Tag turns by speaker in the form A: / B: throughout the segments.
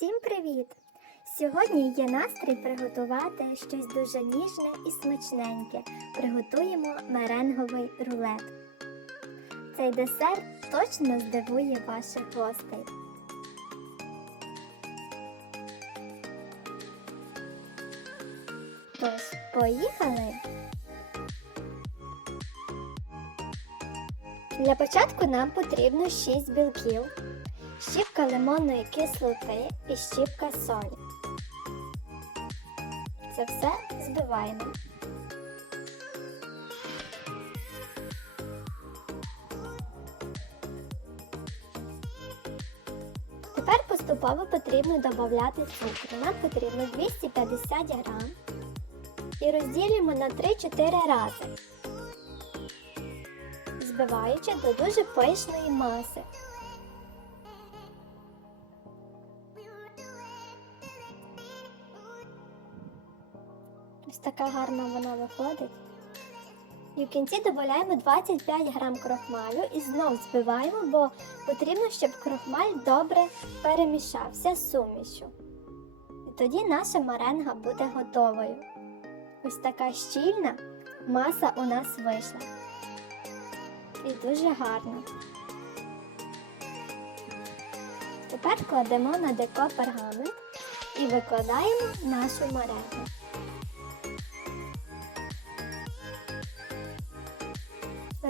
A: Всім привіт! Сьогодні є настрій приготувати щось дуже ніжне і смачненьке. Приготуємо меренговий рулет. Цей десерт точно здивує ваших гостей. Тож, поїхали! Для початку нам потрібно 6 білків, щіпка лимонної кислоти і щіпка солі. Це все збиваємо. Тепер поступово потрібно додати цукру. Нам потрібно 250 грам і розділимо на 3-4 рази збиваючи до дуже пишної маси. Ось така гарна вона виходить. І в кінці додаємо 25 грам крохмалю і знов збиваємо, бо потрібно, щоб крохмаль добре перемішався з сумішю. І тоді наша маренга буде готовою. Ось така щільна маса у нас вийшла і дуже гарно. Тепер кладемо на деко пергамент і викладаємо нашу мерегу.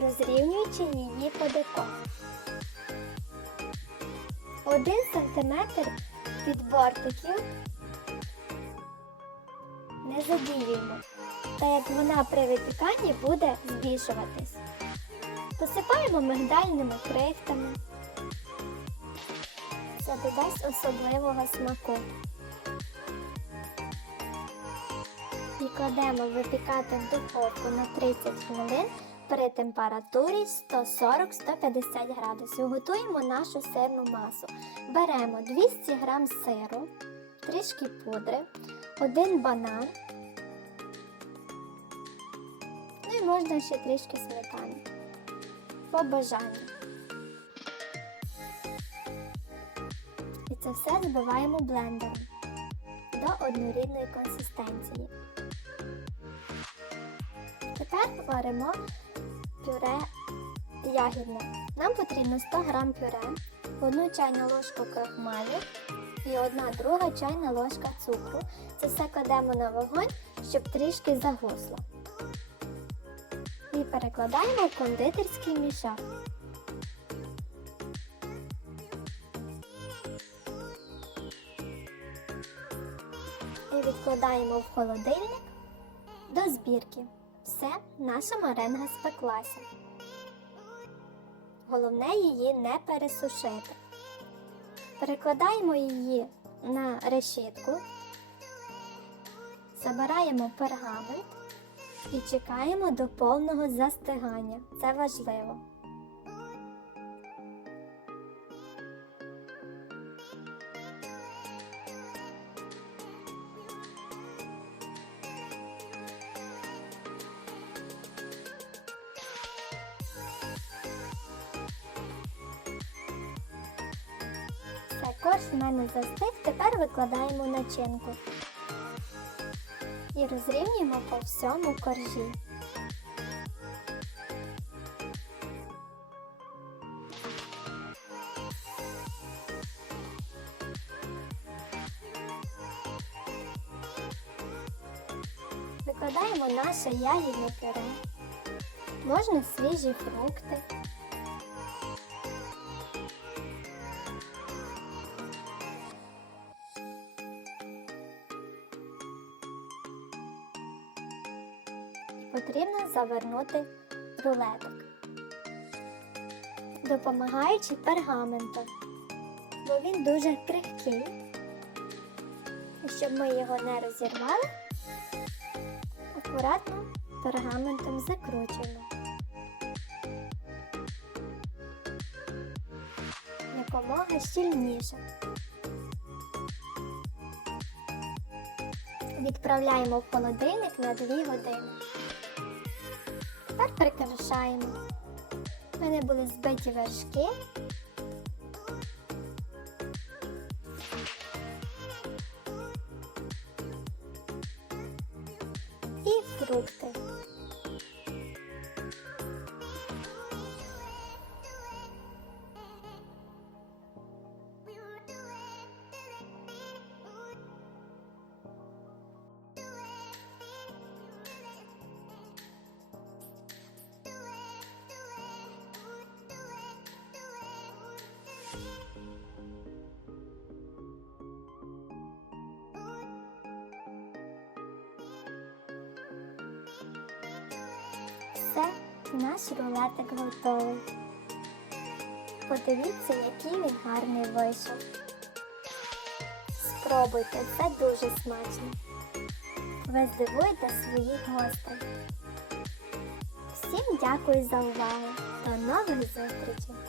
A: Розрівнюючи її по деко. Один сантиметр від бортиків не задіюємо, так як вона при випіканні буде збільшуватись. Посипаємо мигдальними крихтами. Це додасть особливого смаку. І кладемо випікати в духовку на 30 хвилин при температурі 140-150 градусів. Готуємо нашу сирну масу. Беремо 200 г сиру, трішки пудри, один банан. Ну і можна ще трішки сметани по бажанню. І це все збиваємо блендером до однорідної консистенції. Тепер варимо пюре ягідне. Нам потрібно 100 г пюре, 1 чайну ложку крахмалю і 1 друга чайна ложка цукру. Це все кладемо на вогонь, щоб трішки загусло і перекладаємо в кондитерський мішок. І відкладаємо в холодильник до збірки. Все, наша маренга спеклася. Головне її не пересушити. Перекладаємо її на решітку, забираємо пергамент і чекаємо до повного застигання. Це важливо. Корж в мене застиг, тепер викладаємо начинку і розрівнюємо по всьому коржі. Викладаємо наше ягідне пюре. Можна свіжі фрукти. Потрібно завернути рулеток, допомагаючи пергаментом, бо він дуже крихкий. І щоб ми його не розірвали, акуратно пергаментом закручуємо. Якомога щільніше. Відправляємо в холодильник на 2 години прикрашаємо. У мене були збиті вершки. І фрукти. Все, наш рулетик готовий. Подивіться, який він гарний вийшов. Спробуйте, це дуже смачно. Ви здивуєте своїх гостей. Всім дякую за увагу. До нових зустрічей!